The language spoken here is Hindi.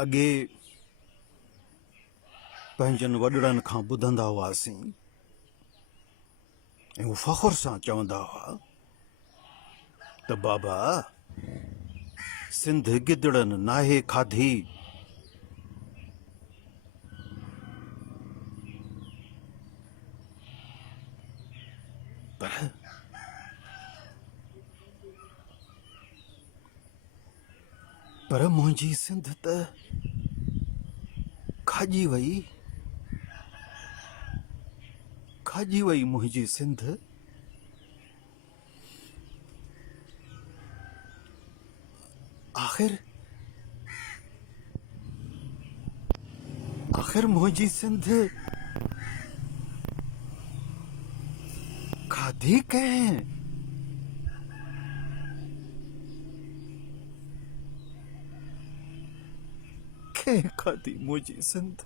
अॻे पंहिंजनि वॾड़नि खां ॿुधंदा हुआसीं ऐं हू फ़ख़ुर सां चवंदा हुआ त बाबा सिंध गिदड़नि नाहे खाधी। पर मुंहिंजी सिंध त खाॼी वई मुंहिंजी सिंध। आख़िर मुंहिंजी सिंध खाधी कंहिं? कंहिं खाधी मुंहिंजी सिंध?